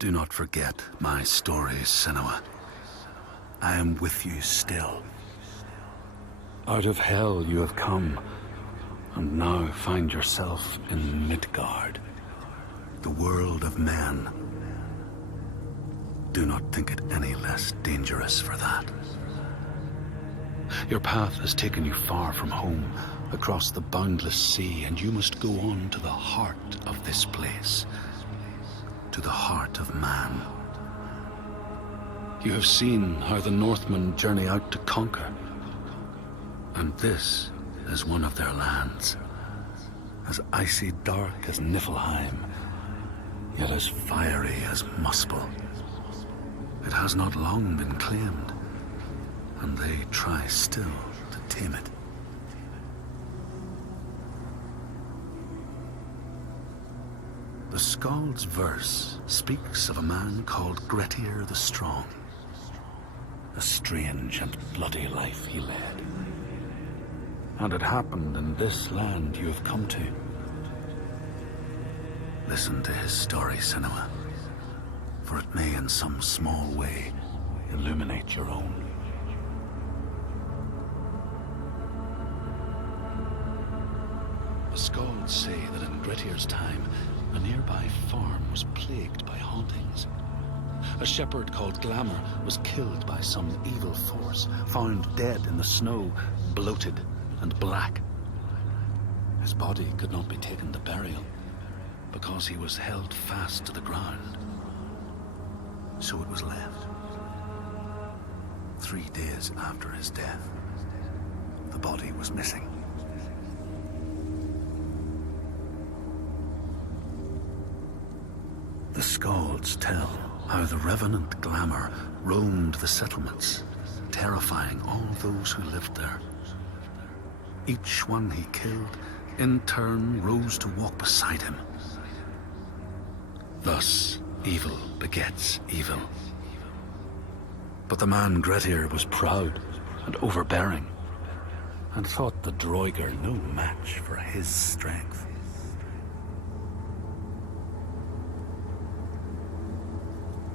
Do not forget my stories, Senua. I am with you still. Out of hell you have come, and now find yourself in Midgard, the world of men. Do not think it any less dangerous for that. Your path has taken you far from home, across the boundless sea, and you must go on to the heart of this place, to the heart of man. You have seen how the Northmen journey out to conquer, and this is one of their lands, as icy dark as Niflheim, yet as fiery as Muspel. It has not long been claimed, and they try still to tame it. The Skald's verse speaks of a man called Grettir the Strong. A strange and bloody life he led. And it happened in this land you have come to. Listen to his story, Senua, for it may in some small way illuminate your own. The Skalds say that in Grettir's time, a nearby farm was plagued by hauntings. A shepherd called Glamour was killed by some evil force, found dead in the snow, bloated and black. His body could not be taken to burial, because he was held fast to the ground. So it was left. 3 days after his death, the body was missing. The Skalds tell how the revenant Glamour roamed the settlements, terrifying all those who lived there. Each one he killed, in turn, rose to walk beside him. Thus, evil begets evil. But the man Grettir was proud and overbearing, and thought the Droiger no match for his strength.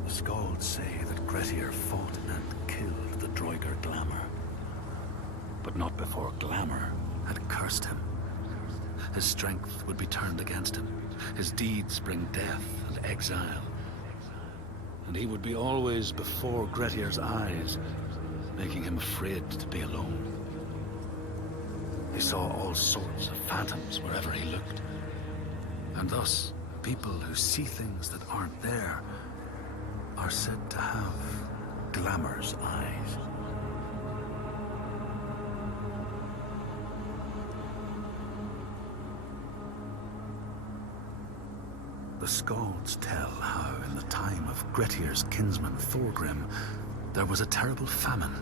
The Skalds say that Grettir fought and killed the Droiger Glamour, but not before Glamour had cursed him. His strength would be turned against him, his deeds bring death and exile, and he would be always before Grettir's eyes, making him afraid to be alone. He saw all sorts of phantoms wherever he looked, and thus people who see things that aren't there are said to have Glamour's eyes. The Skalds tell how in the time of Grettir's kinsman Thorgrim, there was a terrible famine.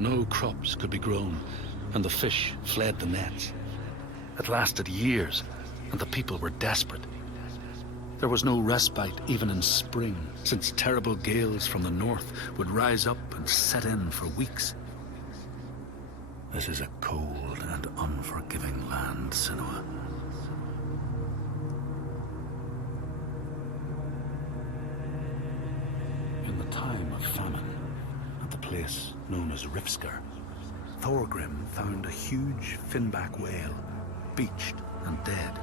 No crops could be grown, and the fish fled the nets. It lasted years, and the people were desperate. There was no respite even in spring, since terrible gales from the north would rise up and set in for weeks. This is a cold and unforgiving land, Senua. In the time of famine, at the place known as Rifskar, Thorgrim found a huge finback whale, beached and dead.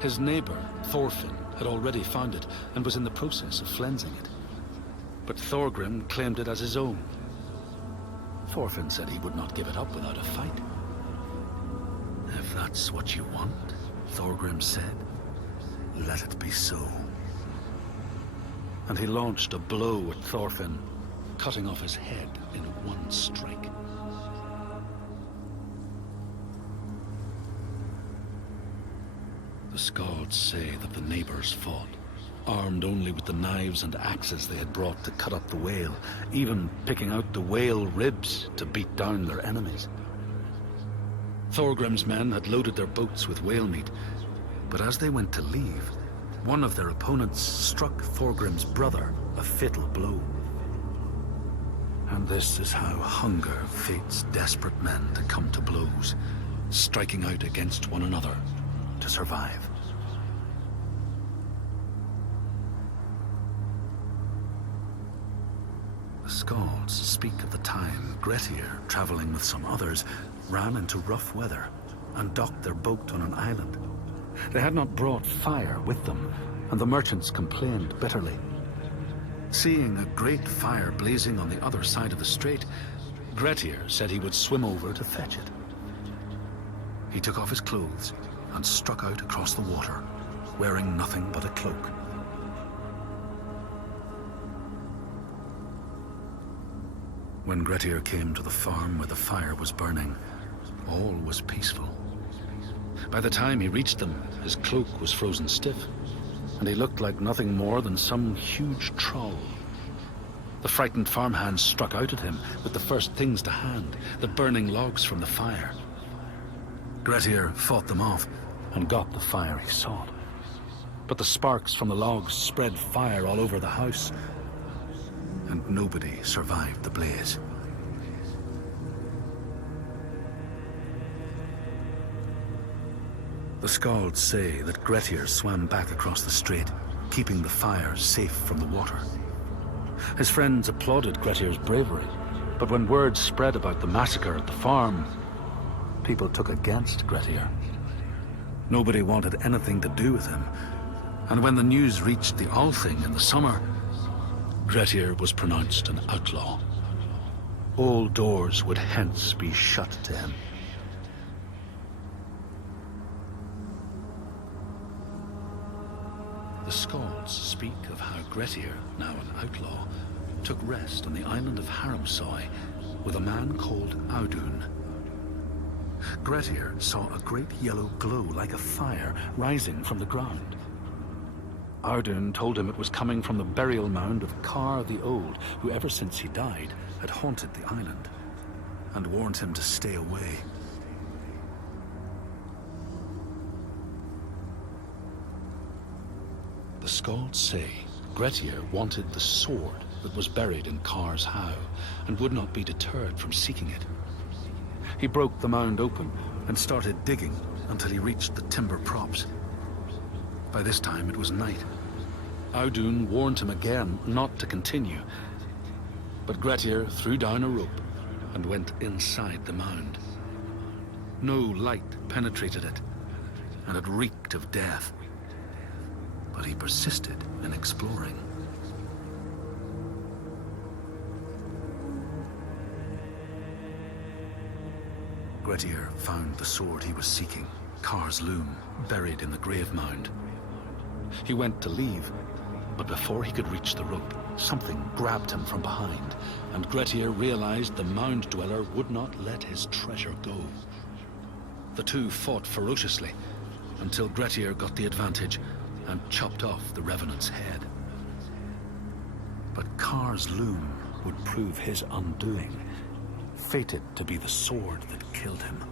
His neighbor, Thorfinn, had already found it and was in the process of flensing it. But Thorgrim claimed it as his own. Thorfinn said he would not give it up without a fight. If that's what you want, Thorgrim said, let it be so. And he launched a blow at Thorfinn, cutting off his head in one strike. The Skalds say that the neighbors fought, armed only with the knives and axes they had brought to cut up the whale, even picking out the whale ribs to beat down their enemies. Thorgrim's men had loaded their boats with whale meat, but as they went to leave, one of their opponents struck Thorgrim's brother a fatal blow. And this is how hunger fates desperate men to come to blows, striking out against one another to survive. The Skalds speak of the time Grettir, traveling with some others, ran into rough weather and docked their boat on an island. They had not brought fire with them, and the merchants complained bitterly. Seeing a great fire blazing on the other side of the strait, Grettir said he would swim over to fetch it. He took off his clothes and struck out across the water, wearing nothing but a cloak. When Grettir came to the farm where the fire was burning, all was peaceful. By the time he reached them, his cloak was frozen stiff, and he looked like nothing more than some huge troll. The frightened farmhands struck out at him with the first things to hand, the burning logs from the fire. Grettir fought them off and got the fire he sought. But the sparks from the logs spread fire all over the house, and nobody survived the blaze. The Skalds say that Grettir swam back across the strait, keeping the fire safe from the water. His friends applauded Grettir's bravery, but when word spread about the massacre at the farm, people took against Grettir. Nobody wanted anything to do with him, and when the news reached the Althing in the summer, Grettir was pronounced an outlaw. All doors would hence be shut to him. The Skalds speak of how Grettir, now an outlaw, took rest on the island of Haramsoy with a man called Audun. Grettir saw a great yellow glow like a fire rising from the ground. Audun told him it was coming from the burial mound of Kar the Old, who ever since he died had haunted the island, and warned him to stay away. The Skalds say Grettir wanted the sword that was buried in Kar's howe, and would not be deterred from seeking it. He broke the mound open and started digging until he reached the timber props. By this time it was night. Audun warned him again not to continue, but Grettir threw down a rope and went inside the mound. No light penetrated it, and it reeked of death. But he persisted in exploring. Grettir found the sword he was seeking, Kar's loom, buried in the grave mound. He went to leave, but before he could reach the rope, something grabbed him from behind, and Grettir realized the mound dweller would not let his treasure go. The two fought ferociously until Grettir got the advantage and chopped off the revenant's head. But Kar's loom would prove his undoing, fated to be the sword that killed him.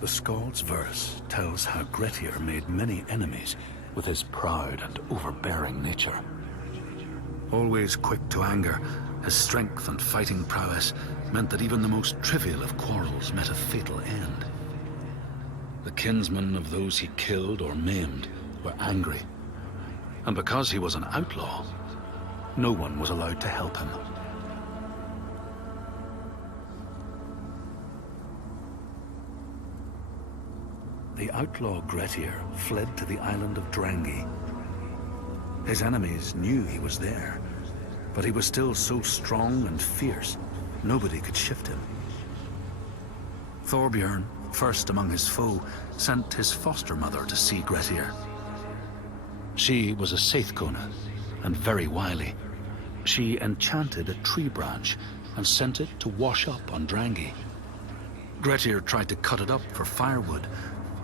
The Skald's verse tells how Grettir made many enemies with his proud and overbearing nature. Always quick to anger, his strength and fighting prowess meant that even the most trivial of quarrels met a fatal end. The kinsmen of those he killed or maimed were angry, and because he was an outlaw, no one was allowed to help him. The outlaw Grettir fled to the island of Drangi. His enemies knew he was there, but he was still so strong and fierce, nobody could shift him. Thorbjorn, first among his foe, sent his foster mother to see Grettir. She was a Seithkona, and very wily. She enchanted a tree branch and sent it to wash up on Drangi. Grettir tried to cut it up for firewood,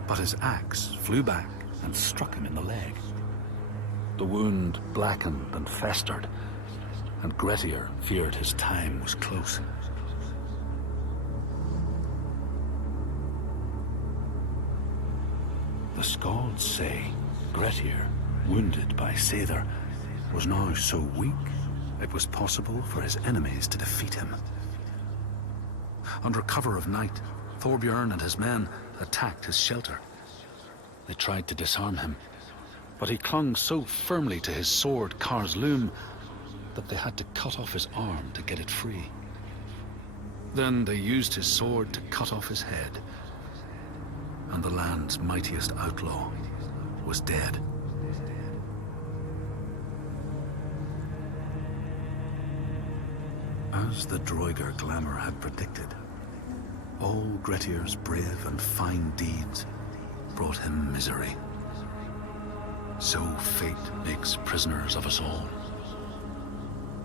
but his axe flew back and struck him in the leg. The wound blackened and festered, and Grettir feared his time was close. The Skalds say Grettir, wounded by Seidr, was now so weak it was possible for his enemies to defeat him. Under cover of night, Thorbjorn and his men attacked his shelter. They tried to disarm him, But he clung so firmly to his sword, Kar's loom, that they had to cut off his arm to get it free. Then they used his sword to cut off his head, and the land's mightiest outlaw was dead. As the Droigar glamour had predicted, all Grettir's brave and fine deeds brought him misery. So fate makes prisoners of us all.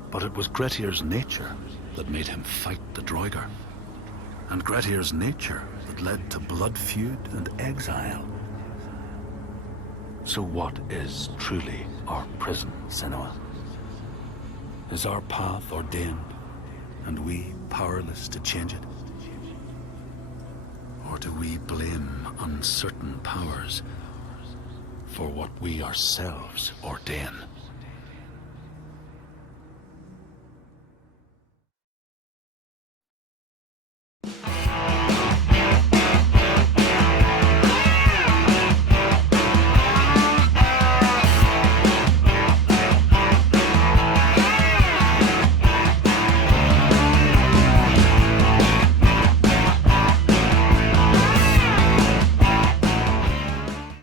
But it was Grettir's nature that made him fight the Droigar, and Grettir's nature that led to blood feud and exile. So what is truly our prison, Senua? Is our path ordained, and we powerless to change it? Or do we blame uncertain powers for what we ourselves ordain?